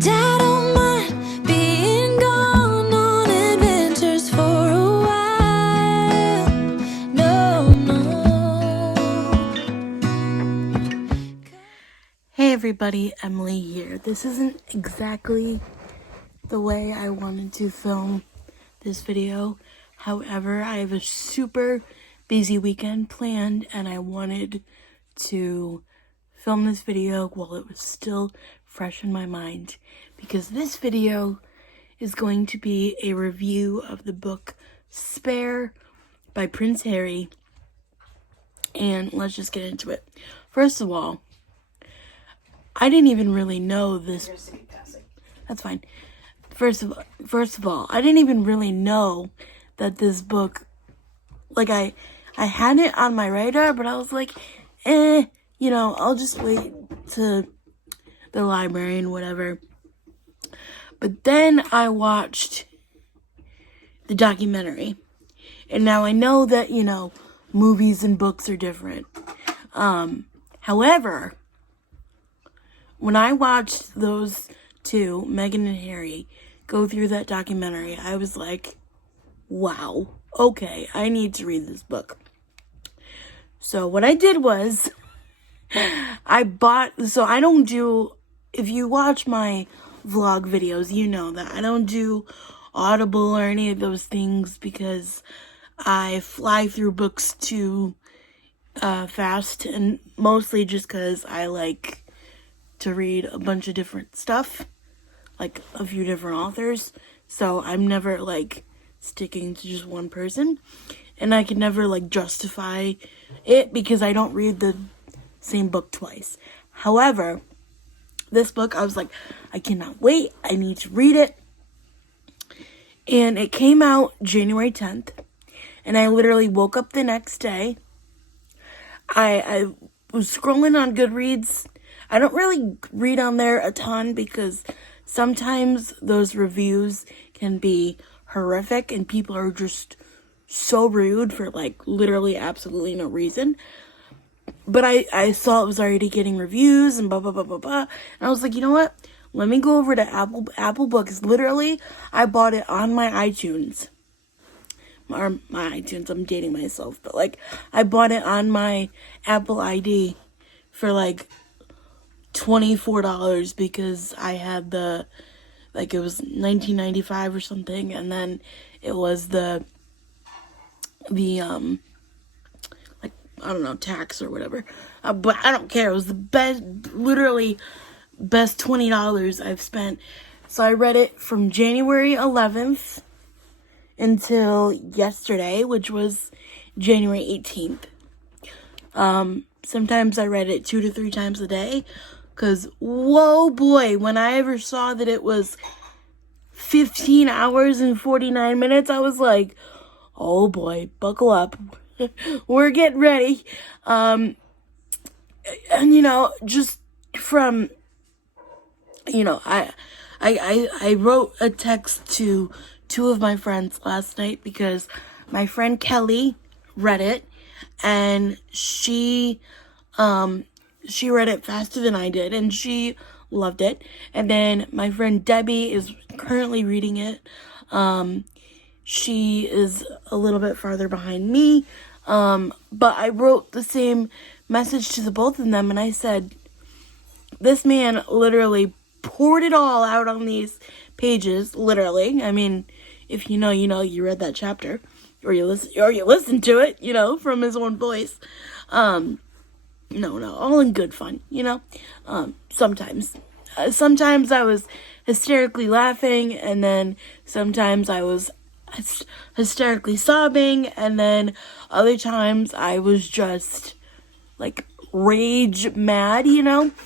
I don't mind being gone on adventures for a while. No, no. Hey everybody, Emily here. This isn't exactly the way I wanted to film this video. However, I have a super busy weekend planned and I wanted to film this video while it was still fresh in my mind, because this video is going to be a review of the book Spare by Prince Harry. And let's just get into it. First of all, I didn't even really know this. That's fine. First of all, I didn't even really know that this book, like I had it on my radar, but I was like, I'll just wait to the library and whatever. But then I watched the documentary, and now I know that, movies and books are different. However, when I watched those two, Meghan and Harry, go through that documentary, I was like, wow, okay, I need to read this book. So what I did was, if you watch my vlog videos, you know that I don't do Audible or any of those things because I fly through books too fast, and mostly just because I like to read a bunch of different stuff, like a few different authors, so I'm never sticking to just one person, and I can never justify it because I don't read the same book twice. However, this book, I was like, I cannot wait, I need to read it. And it came out January 10th, and I literally woke up the next day. I was scrolling on Goodreads. I don't really read on there a ton because sometimes those reviews can be horrific and people are just so rude for literally absolutely no reason. But I saw it was already getting reviews and blah, blah, blah, blah, blah. And I was like, you know what? Let me go over to Apple Books. Literally, I bought it on my iTunes. Or my iTunes, I'm dating myself. But I bought it on my Apple ID for $24 because I had it was $19.95 or something, and then it was the I don't know, tax or whatever, but I don't care. It was the best, literally best $20 I've spent. So I read it from January 11th until yesterday, which was January 18th. Sometimes I read it 2 to 3 times a day. Because, whoa boy, when I ever saw that it was 15 hours and 49 minutes, I was like, oh boy, buckle up. We're getting ready. And, just from, I wrote a text to 2 of my friends last night because my friend Kelly read it, and she read it faster than I did, and she loved it. And then my friend Debbie is currently reading it. She is a little bit farther behind me. But I wrote the same message to the both of them, and I said, this man literally poured it all out on these pages, literally. I mean, if you know, you read that chapter, or you listen to it, from his own voice. No, all in good fun, sometimes. Sometimes I was hysterically laughing, and then sometimes I was hysterically sobbing, and then other times I was just, rage mad, and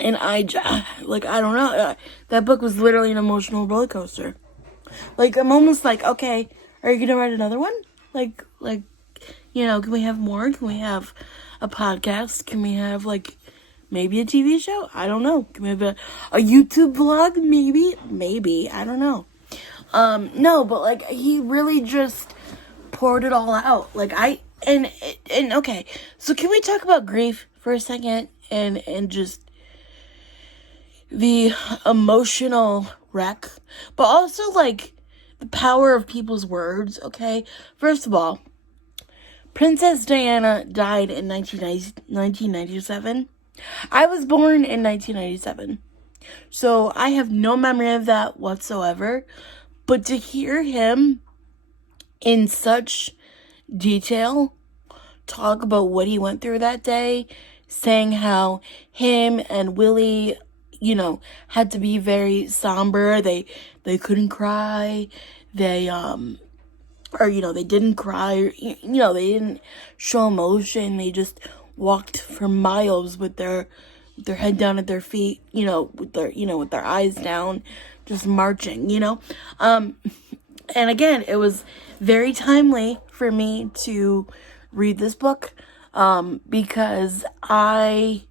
I don't know, that book was literally an emotional roller coaster. I'm almost okay, are you gonna write another one? Can we have more? Can we have a podcast? Can we have, maybe a TV show? I don't know. Can we have a YouTube vlog? Maybe. I don't know. No, but, he really just poured it all out. Okay, so can we talk about grief for a second? And just the emotional wreck, but also like the power of people's words, okay? First of all, Princess Diana died in 1997. I was born in 1997. So I have no memory of that whatsoever. But to hear him in such detail talk about what he went through that day, saying how him and Willie, had to be very somber. They couldn't cry. They they didn't cry. They didn't show emotion. They just walked for miles with their head down at their feet, with their eyes down, just marching, and again, it was very timely for me to read this book, because I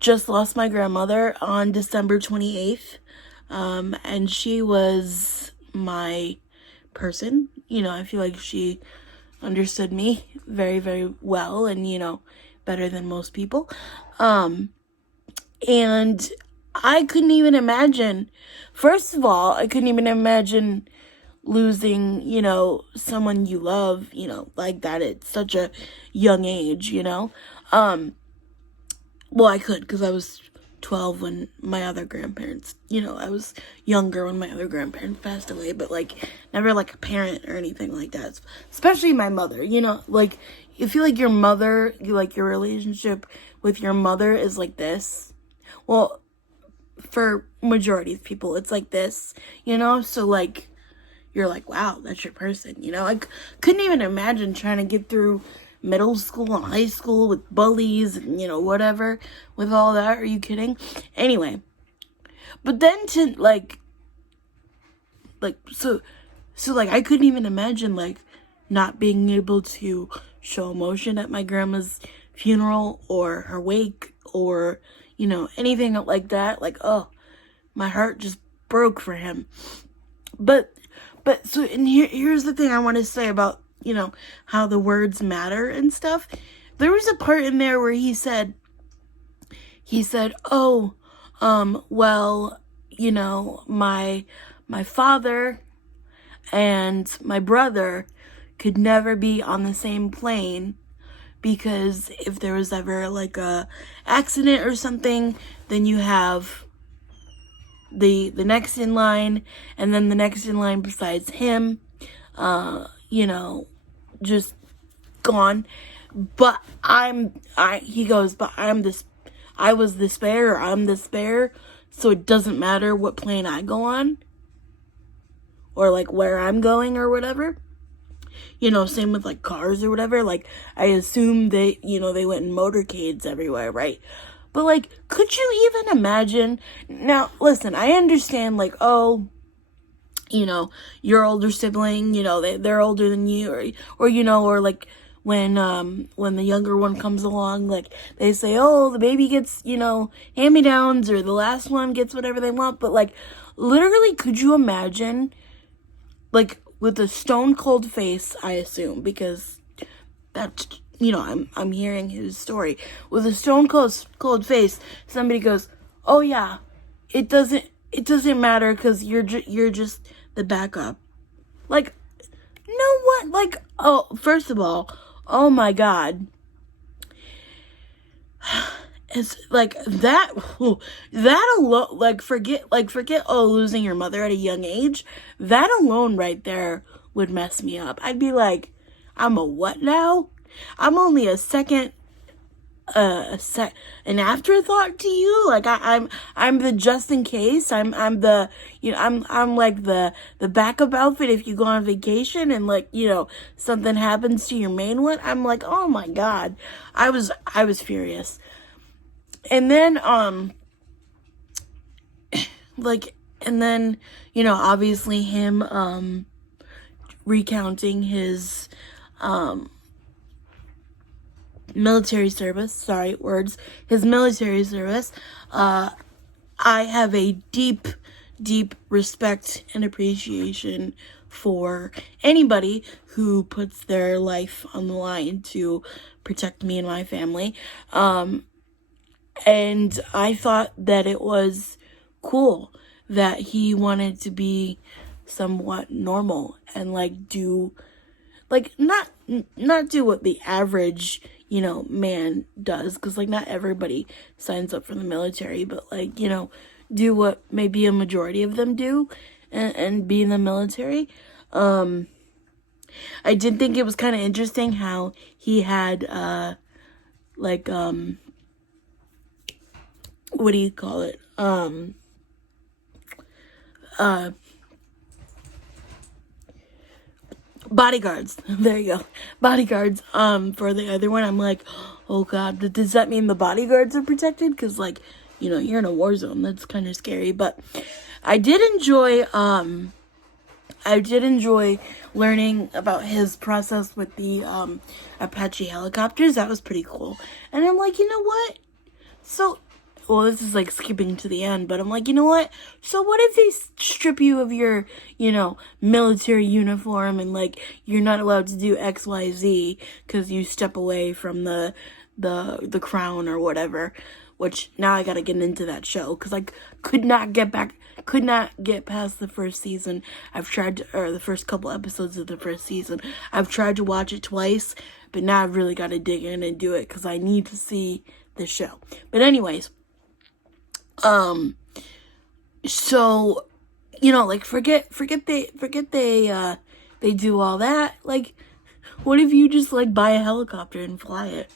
just lost my grandmother on December 28th, and she was my person. I feel like she understood me very, very well, and, better than most people. And I couldn't even imagine, first of all, I couldn't even imagine losing, someone you love, like that at such a young age, well, I could, because I was 12 when my other grandparents, I was younger when my other grandparents passed away, but, like, never, like, a parent or anything like that. Especially my mother, like, you feel like your mother, your relationship with your mother is like this. Well, for majority of people, it's like this, so, like, you're like, wow, that's your person, I couldn't even imagine trying to get through middle school and high school with bullies and, whatever, with all that. Are you kidding? Anyway, but then to, so, I couldn't even imagine, not being able to show emotion at my grandma's funeral or her wake or, anything like that. Oh, my heart just broke for him. But so, and here's the thing I want to say about, how the words matter and stuff. There was a part in there where he said, oh, well, my father and my brother could never be on the same plane, because if there was ever a accident or something, then you have the next in line, and then the next in line besides him, just gone. But he goes, but I was the spare, or I'm the spare, so it doesn't matter what plane I go on, or where I'm going or whatever. Same with cars or whatever. I assume they, they went in motorcades everywhere, right? But could you even imagine? Now, listen, I understand, oh, your older sibling, they're older than you, or when the younger one comes along, they say, oh, the baby gets, hand-me-downs, or the last one gets whatever they want. But literally, could you imagine, with a stone cold face, I assume, because that's, I'm hearing his story. With a stone cold face, somebody goes, oh yeah, it doesn't matter, because you're just the backup. No one, oh, first of all, oh my God. It's that alone, forget, oh, losing your mother at a young age. That alone right there would mess me up. I'd be like, I'm a what now? I'm only a second, an afterthought to you. I'm the just in case. I'm the, I'm the backup outfit if you go on vacation and something happens to your main one. I'm like, oh my God. I was furious. And then, obviously him, recounting his, military service, his military service. I have a deep, deep respect and appreciation for anybody who puts their life on the line to protect me and my family. And I thought that it was cool that he wanted to be somewhat normal and like do like not do what the average, you know, man does, because like not everybody signs up for the military, but like, you know, do what maybe a majority of them do, and be in the military. I did think it was kind of interesting how he had like what do you call it, bodyguards. There you go. Bodyguards for the other one. I'm like, oh god, does that mean the bodyguards are protected? Because like, you know, you're in a war zone. That's kind of scary. But I did enjoy learning about his process with the Apache helicopters. That was pretty cool. And I'm like, you know what? So, well, this is like skipping to the end, but I'm like, you know what? So what if they strip you of your, you know, military uniform and like you're not allowed to do XYZ because you step away from the crown or whatever? Which now I gotta get into that show because I could not get past the first season. Or the first couple episodes of the first season. I've tried to watch it twice, but now I've really got to dig in and do it because I need to see the show. But anyways, so, you know, like forget they do all that. Like, what if you just like buy a helicopter and fly it?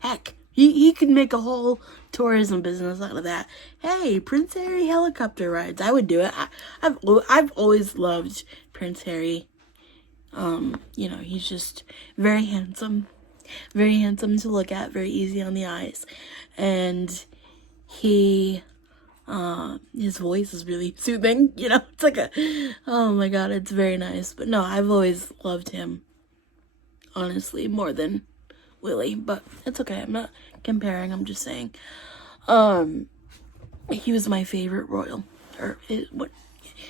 Heck, he could make a whole tourism business out of that. Hey, Prince Harry helicopter rides. I would do it. I've always loved Prince Harry. You know, he's just very handsome to look at, very easy on the eyes, and his voice is really soothing, you know, it's like oh my god, it's very nice. But no, I've always loved him, honestly, more than Willie, but it's okay, I'm not comparing, I'm just saying, he was my favorite royal,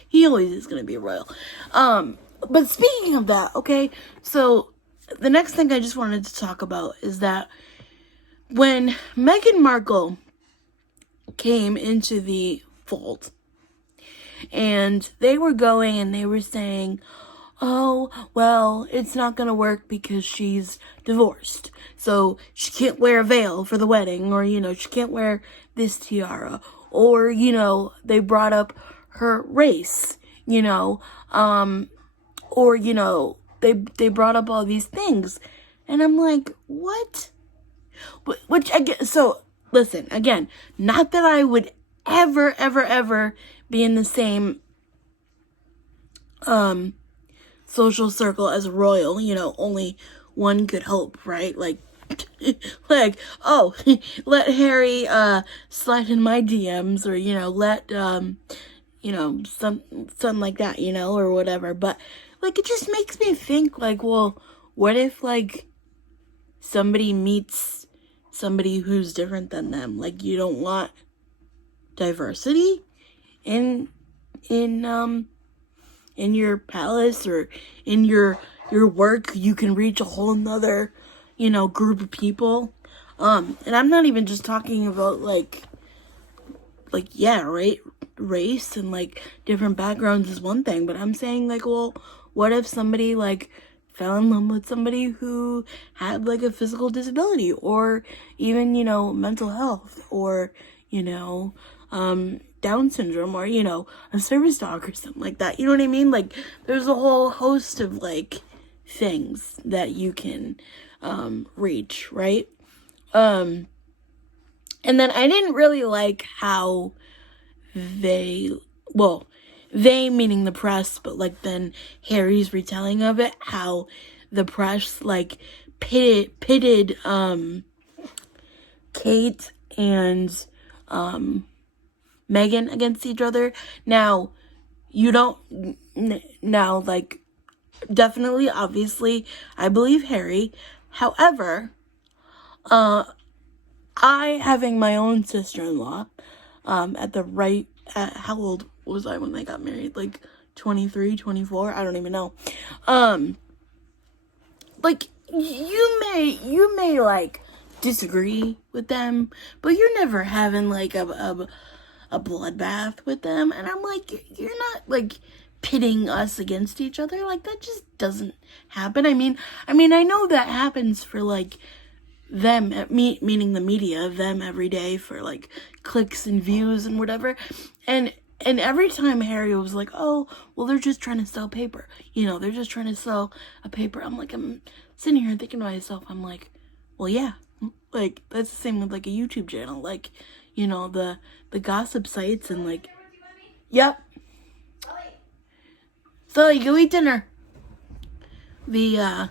he always is gonna be a royal. But speaking of that, okay, so the next thing I just wanted to talk about is that when Meghan Markle came into the fold and they were going and they were saying, oh, well, it's not gonna work because she's divorced, so she can't wear a veil for the wedding, or, you know, she can't wear this tiara, or, you know, they brought up her race, you know, or, you know, they brought up all these things, and I'm like, what? Which I get. So listen, again, not that I would ever be in the same social circle as a royal, you know, only one could hope, right? Like like, oh, let Harry slide in my DMs, or, you know, let you know, something like that, you know, or whatever. But like, it just makes me think, like, well, what if like somebody meets somebody who's different than them? Like, you don't want diversity in your palace or in your work. You can reach a whole nother, you know, group of people. And I'm not even just talking about like yeah, right, race and like different backgrounds is one thing, but I'm saying like, well, what if somebody like fell in love with somebody who had like a physical disability, or even, you know, mental health, or, you know, Down syndrome, or, you know, a service dog or something like that. You know what I mean? Like, there's a whole host of like things that you can reach, right? And then I didn't really like how they meaning the press, but like then Harry's retelling of it, how the press like pitted Kate and Meghan against each other. Now, you don't, now, like, definitely, obviously, I believe Harry. However, I, having my own sister-in-law, how old was I when they got married? Like, 23, 24? I don't even know. Like, you may, like, disagree with them, but you're never having like a bloodbath with them. And I'm like, you're not like pitting us against each other. Like, that just doesn't happen. I mean, I know that happens for like them, meaning the media, them every day for like clicks and views and whatever. And every time Harry was like, oh, well, they're just trying to sell paper. You know, they're just trying to sell a paper. I'm sitting here thinking to myself, I'm like, well, yeah. Like, that's the same with like a YouTube channel. Like, you know, the gossip sites and like, yep. Sully, go eat dinner. The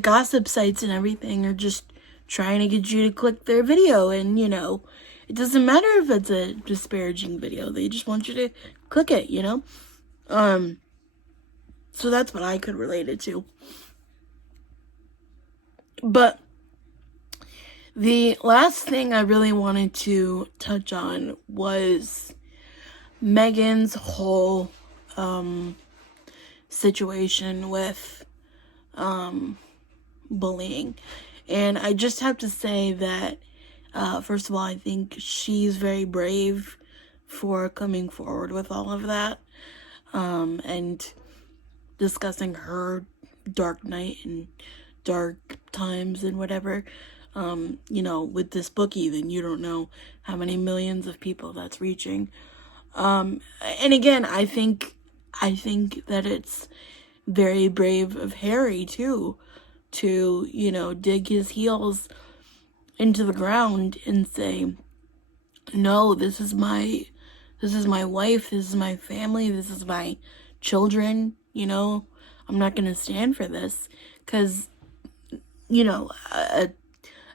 gossip sites and everything are just trying to get you to click their video, and you know, it doesn't matter if it's a disparaging video, they just want you to click it, you know? So that's what I could relate it to. But the last thing I really wanted to touch on was Megan's whole situation with bullying. And I just have to say that first of all, I think she's very brave for coming forward with all of that, and discussing her dark night and dark times and whatever. You know, with this book, even, you don't know how many millions of people that's reaching. And again, I think that it's very brave of Harry too, to, you know, dig his heels into the ground and say, no, this is my wife, this is my family, this is my children, you know, I'm not gonna stand for this. Because, you know,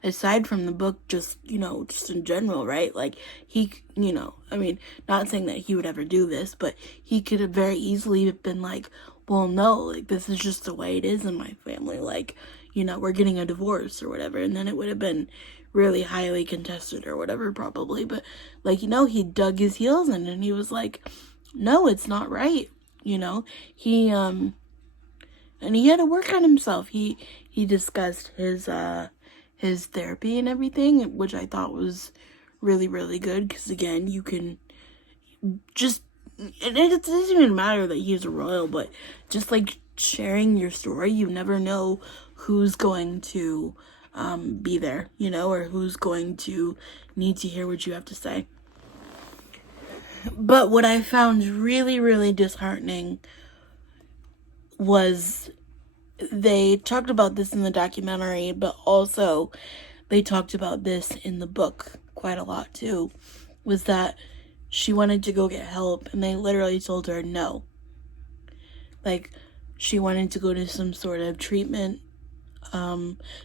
aside from the book, just, you know, just in general, right? Like, he, you know, I mean, not saying that he would ever do this, but he could have very easily been like, well, no, like, this is just the way it is in my family. Like, you know, we're getting a divorce or whatever. And then it would have been really highly contested or whatever, probably. But, like, you know, he dug his heels in and he was like, no, it's not right. You know, and he had to work on himself. He discussed his therapy and everything, which I thought was really, really good. Because again, you can just, it doesn't even matter that he's a royal, but just like sharing your story, you never know who's going to be there, you know, or who's going to need to hear what you have to say. But what I found really, really disheartening was, they talked about this in the documentary, but also they talked about this in the book quite a lot too, was that she wanted to go get help and they literally told her no. Like, she wanted to go to some sort of treatment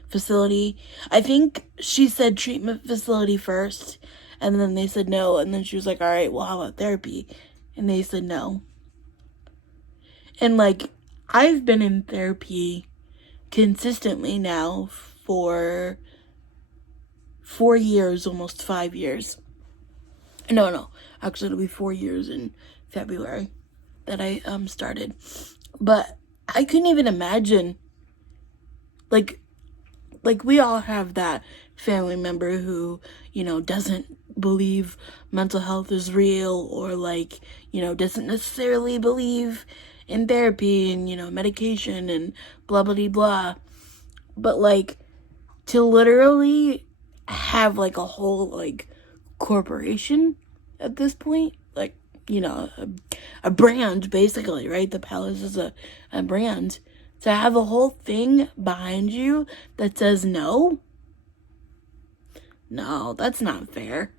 facility. I think she said treatment facility first, and then they said no, and then she was like, all right, well, how about therapy? And they said no. And like, I've been in therapy consistently now for 4 years, almost 5 years. No, actually it'll be 4 years in February that I started. But I couldn't even imagine, like we all have that family member who, you know, doesn't believe mental health is real, or like, you know, doesn't necessarily believe in therapy and, you know, medication and blah, blah, blah. But like, to literally have like a whole like corporation at this point, like, you know, a brand basically, right? The palace is a brand. To have a whole thing behind you that says no, that's not fair.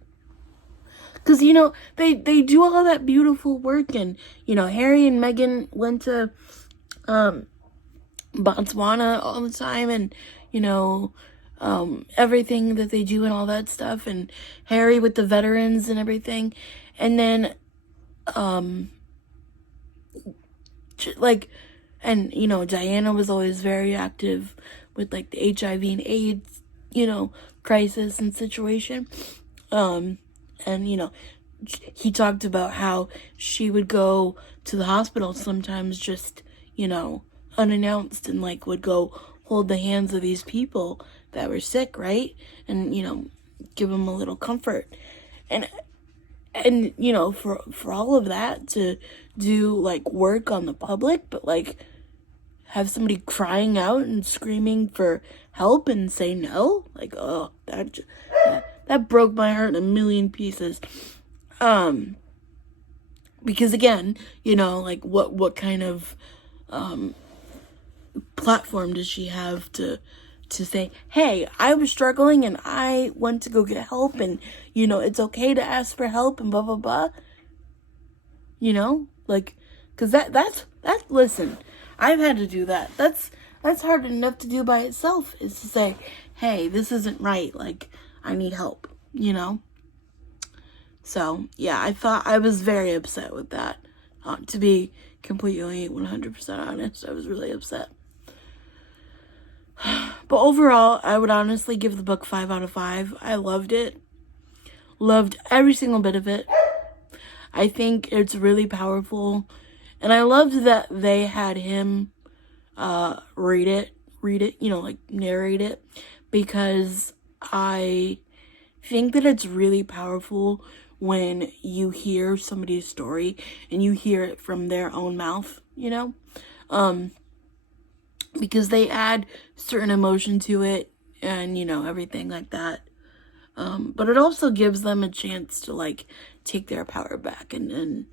Because, you know, they do all that beautiful work, and, you know, Harry and Meghan went to Botswana all the time, and, you know, everything that they do and all that stuff, and Harry with the veterans and everything. And then, like, and, you know, Diana was always very active with, like, the HIV and AIDS, you know, crisis and situation. And, you know, he talked about how she would go to the hospital sometimes just, you know, unannounced, and, like, would go hold the hands of these people that were sick, right? And, you know, give them a little comfort. And you know, for all of that to do like work on the public, but like have somebody crying out and screaming for help and say no, like, oh, that broke my heart in a million pieces. Because again, you know, like what kind of platform does she have to say, hey, I was struggling and I went to go get help, and, you know, it's okay to ask for help and blah, blah, blah. You know, like, cause that's, listen, I've had to do that. That's hard enough to do by itself, is to say, hey, this isn't right. Like, I need help, you know? So yeah, I was very upset with that. To be completely 100% honest, I was really upset. But overall, I would honestly give the book 5 out of 5. I loved it. Loved every single bit of it. I think it's really powerful. And I loved that they had him read it, you know, like narrate it. Because I think that it's really powerful when you hear somebody's story and you hear it from their own mouth, you know? Because they add certain emotion to it and, you know, everything like that. But it also gives them a chance to, like, take their power back. And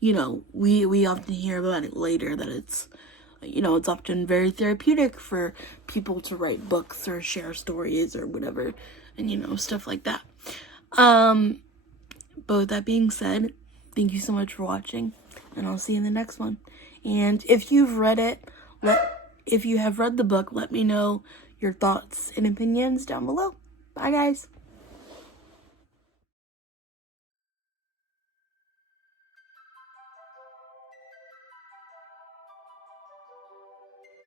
you know, we often hear about it later that it's, you know, it's often very therapeutic for people to write books or share stories or whatever, and, you know, stuff like that. But with that being said, thank you so much for watching, and I'll see you in the next one. And if you've read it, if you have read the book, let me know your thoughts and opinions down below. Bye, guys.